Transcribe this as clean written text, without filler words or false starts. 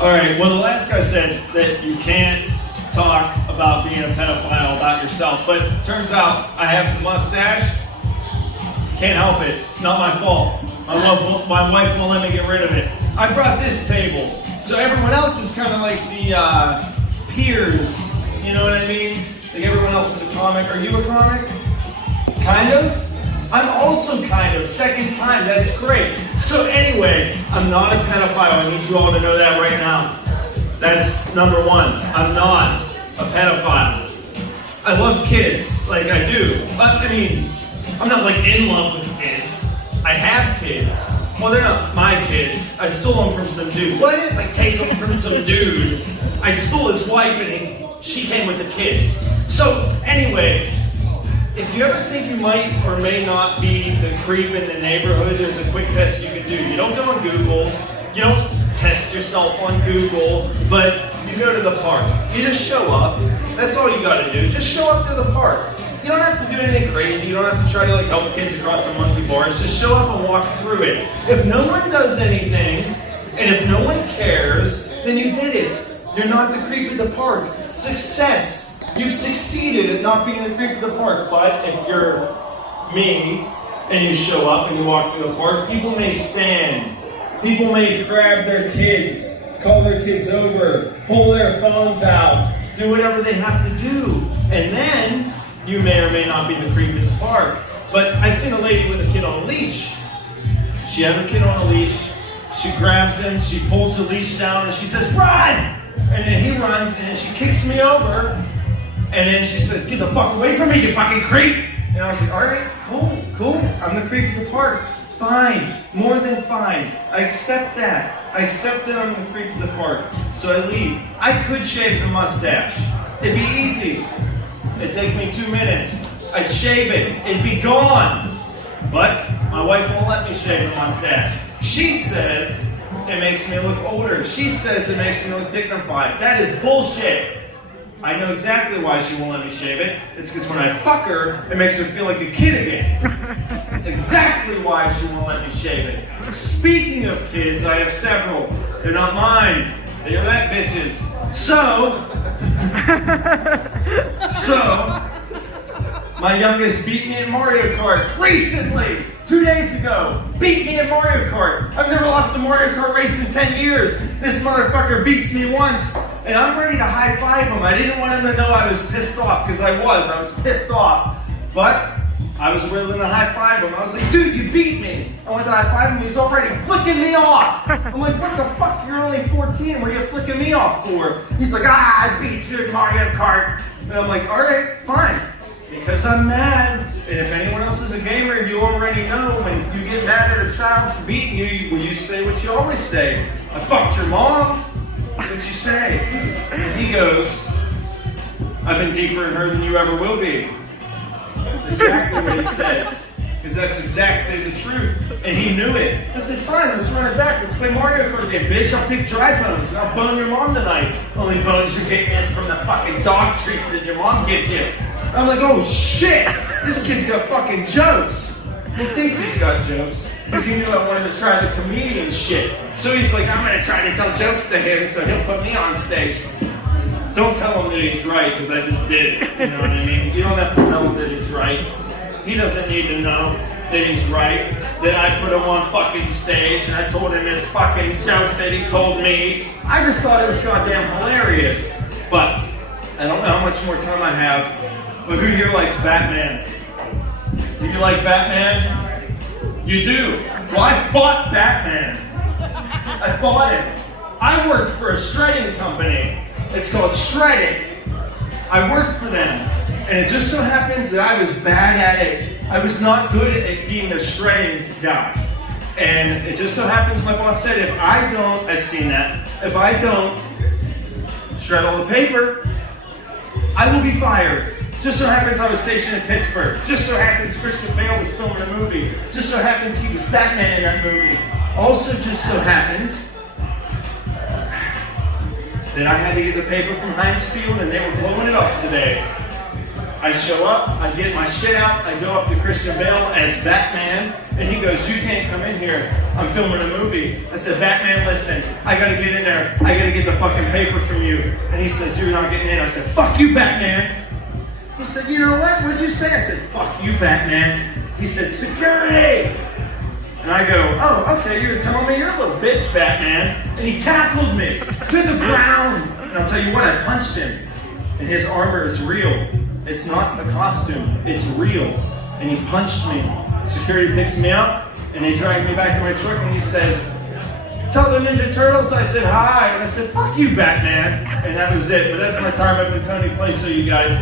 All right, well, the last guy said that you can't talk about being a pedophile about yourself, but turns out I have the mustache. Can't help it. Not my fault. My wife won't let me get rid of it. I brought this table, so everyone else is kind of like the peers. You know what I mean? Like everyone else is a comic. Are you a comic? Kind of? I'm also kind of. Second time. That's great. So anyway, I'm not a pedophile. I need you all to know that right now. That's number one. I'm not a pedophile. I love kids, like I do. I mean, I'm not like in love with kids. I have kids. Well, they're not my kids. I stole them from some dude. Well, I didn't like take them from some dude. I stole his wife and she came with the kids. So anyway, if you ever think you might or may not be the creep in the neighborhood, there's a quick test you can do. You don't go on Google. You don't test yourself on Google, but you go to the park. You just show up. That's all you gotta do. Just show up to the park. You don't have to do anything crazy. You don't have to try to like help kids across the monkey bars. Just show up and walk through it. If no one does anything, and if no one cares, then you did it. You're not the creep of the park. Success. You've succeeded at not being the creep of the park. But if you're me, and you show up and you walk through the park, people may stand. People may grab their kids, call their kids over, pull their phones out, do whatever they have to do. And then, you may or may not be the creep in the park. But I seen a lady with a kid on a leash. She had her kid on a leash. She grabs him, she pulls the leash down, and she says, "Run!" And then he runs, and then she kicks me over. And then she says, "Get the fuck away from me, you fucking creep!" And I was like, all right, cool. I'm the creep of the park. Fine, more than fine. I accept that. I accept that I'm the creep of the park. So I leave. I could shave the mustache. It'd be easy. It'd take me 2 minutes. I'd shave it. It'd be gone. But my wife won't let me shave the mustache. She says it makes me look older. She says it makes me look dignified. That is bullshit. I know exactly why she won't let me shave it. It's because when I fuck her, it makes her feel like a kid again. That's exactly why she won't let me shave it. Speaking of kids, I have several. They're not mine. They are that bitches. So, my youngest beat me in Mario Kart recently. 2 days ago, beat me in Mario Kart. I've never lost a Mario Kart race in 10 years. This motherfucker beats me once, and I'm ready to high five him. I didn't want him to know I was pissed off, because I was pissed off. But I was willing to high five him. I was like, dude, you beat me. I went to high five him, he's already flicking me off. I'm like, what the fuck, you're only 14, what are you flicking me off for? He's like, I beat you in Mario Kart. And I'm like, all right, fine. Because I'm mad, and if anyone else is a gamer, you already know when you get mad at a child for beating you, you say what you always say. I fucked your mom. That's what you say. And he goes, I've been deeper in her than you ever will be. That's exactly what he says. Because that's exactly the truth. And he knew it. I said, fine, let's run it back. Let's play Mario Kart again, bitch. I'll pick dry bones, and I'll bone your mom tonight. Only bones you're getting is from the fucking dog treats that your mom gives you. I'm like, oh shit, this kid's got fucking jokes. He thinks he's got jokes because he knew I wanted to try the comedian shit. So he's like, I'm gonna try to tell jokes to him so he'll put me on stage. Don't tell him that he's right because I just did it, you know what I mean? You don't have to tell him that he's right. He doesn't need to know that he's right, that I put him on fucking stage and I told him his fucking joke that he told me. I just thought it was goddamn hilarious. But I don't know how much more time I have. But who here likes Batman? Do you like Batman? You do. Well, I fought Batman. I fought him. I worked for a shredding company. It's called Shredding. I worked for them. And it just so happens that I was bad at it. I was not good at being a shredding guy. And it just so happens my boss said, if I don't shred all the paper, I will be fired. Just so happens I was stationed in Pittsburgh. Just so happens Christian Bale was filming a movie. Just so happens he was Batman in that movie. Also just so happens that I had to get the paper from Heinz Field and they were blowing it up today. I show up, I get my shit out, I go up to Christian Bale as Batman, and he goes, you can't come in here. I'm filming a movie. I said, Batman, listen, I gotta get in there. I gotta get the fucking paper from you. And he says, you're not getting in. I said, fuck you, Batman. He said, you know what? What'd you say? I said, fuck you, Batman. He said, security. And I go, oh, okay, you're telling me you're a little bitch, Batman. And he tackled me to the ground. And I'll tell you what, I punched him. And his armor is real. It's not a costume, it's real. And he punched me. Security picks me up, and they drag me back to my truck, and he says, tell the Ninja Turtles I said hi. And I said, fuck you, Batman. And that was it. But that's my time up in Tony Place, so you guys.